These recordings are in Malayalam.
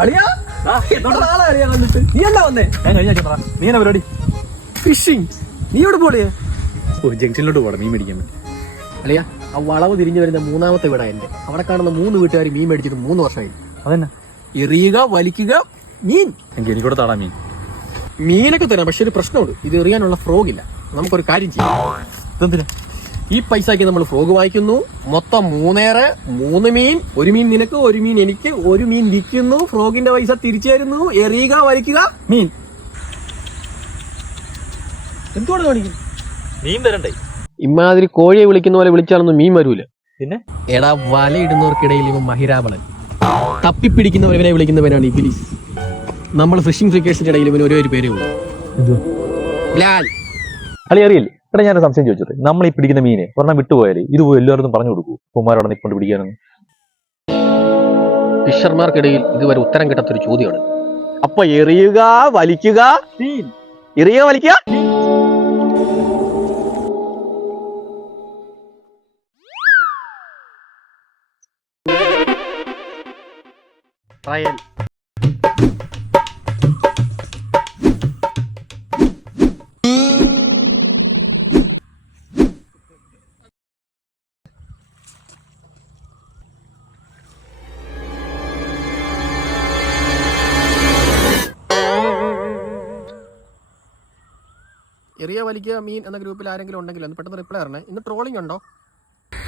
അളിയാ? എത്ര നാളാ അളിയാ കണ്ടിട്ട്? നീ എന്താ വന്നേ? ഞാൻ കഴിഞ്ഞ ആഴ്ച നീ എന്നാ പരിപാടി? ഫിഷിംഗ് നീ എവിടെ പോളിയേ ഓ ജംഗ്ഷനിലോട്ട് മീൻ മേടിക്കാൻ വേണ്ടി. അളിയാ ആ വളവ് തിരിഞ്ഞു വരുന്ന മൂന്നാമത്തെ വീടാ എന്റെ അവിടെ കാണുന്ന മൂന്ന് വീട്ടുകാർ മീൻ മേടിച്ചിട്ട് മൂന്ന് വർഷമായി. അതന്നെ? എറിയുക വലിക്കുക മീൻ. എനിക്ക് എനിക്കൂടെ താടാ മീൻ. മീനൊക്കെ തരാം പക്ഷെ ഒരു പ്രശ്നമുണ്ട്. ഇത് എറിയാനുള്ള ഫ്രോഗ് ഇല്ല. നമുക്കൊരു കാര്യം ചെയ്യാം. ഇതെന്തിനാ? ഈ പൈസക്ക് നമ്മൾ ഫ്രോഗ് വാങ്ങിക്കുന്നു മൊത്തം മൂന്നേറെ മൂന്ന് മീൻ ഒരു മീൻ നിനക്ക് ഒരു മീൻ എനിക്ക് ഒരു മീൻ വിൽക്കുന്നു. ഫ്രോഗിന്റെ പൈസ തിരിച്ചു തരുന്നു എറിയുക വലിക്കുക മീൻ. എന്തുകൊണ്ട് കാണിക്കും മീൻ വരണ്ടേ? ഇമാതിരി കോഴിയെ വിളിക്കുന്ന പോലെ വിളിച്ചാലൊന്നും മീൻ വരൂല. പിന്നെ? എടാ വലയിടുന്നവർക്കിടയിൽ ഇവൻ മഹിരാവളൻ തപ്പിപ്പിടിക്കുന്നവരെ വിളിക്കുന്നവനാണ് ഇബിലിസ്. നമ്മൾ ഫിഷിംഗ് ഫ്രിക്കേഴ്സിന്റെ ഇടയിൽ ഇവന് ഒരേ ഒരു പേരേ ഉള്ളൂ. ലാൽ. അറിയില്ലേ? എടാ ഞാൻ സംശയം ചോദിച്ചത് നമ്മൾ ഈ പിടിക്കുന്ന മീനെ ഒരെണ്ണം വിട്ടുപോയാലേ ഇത് പോയി എല്ലാവരും പറഞ്ഞു കൊടുക്കൂ. കുമാരോടെ നിൽക്കൊണ്ട് പിടിക്കാനൊന്നും ഫിഷർമാർക്കിടയിൽ ഇതുവരെ ഉത്തരം കിട്ടാത്തൊരു ചോദ്യമാണ്. അപ്പൊ എറിയുക വലിക്കുക എറിയുക വലിക്കുക? ട്രയൽ എറിയ വലിക്കുക മീൻ എന്ന ഗ്രൂപ്പിൽ ആരെങ്കിലും ഉണ്ടെങ്കിൽ ഒന്ന് പെട്ടെന്ന് റിപ്ലൈ തരണേ. ഇന്ന് ട്രോളിംഗ് ഉണ്ടോ?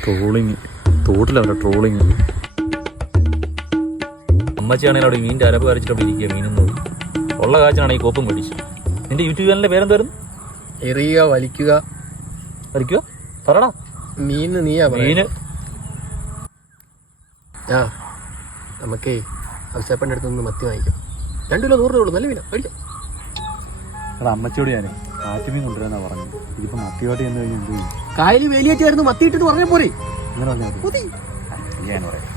ട്രോളിങ് തോട്ടിലല്ല ട്രോളിങ് അമ്മച്ചിയാണെങ്കിൽ അവിടെ മീന്റെ അരപ്പ് വരച്ചിട്ട് അവിടെ ഇരിക്കുക മീനൊന്നും ഉള്ള ഈ കോപ്പും മേടിച്ചു നിന്റെ യൂട്യൂബ് ചാനലിന്റെ പേരെന്തായിരുന്നു? എറിയുക വലിക്കുക. വലിക്കുക? പറടാ മീൻ നീയാ. മീന്. ആ നമുക്കേ അടുത്ത് നിന്ന് മത്തി വാങ്ങിക്കാം. രണ്ടു കിലോ നൂറ് രൂപ ഉള്ളൂ. നല്ല മീനാ. മേടിക്കാം എടാ അമ്മച്ചോട് ഞാൻ ആറ്റുമീൻ കൊണ്ടുവരാന്നാ പറഞ്ഞു ഇതിപ്പോ മത്തിയോട്ട് ചെന്ന് കഴിഞ്ഞാൽ എന്ത് ചെയ്യും? കായലിൽ വേലിയേറ്റായിരുന്നു മത്തിയിട്ടെന്ന് ഇട്ടിട്ട് പറഞ്ഞ പോരെ. അങ്ങനെ പറഞ്ഞാൽ മതി. പറയാം.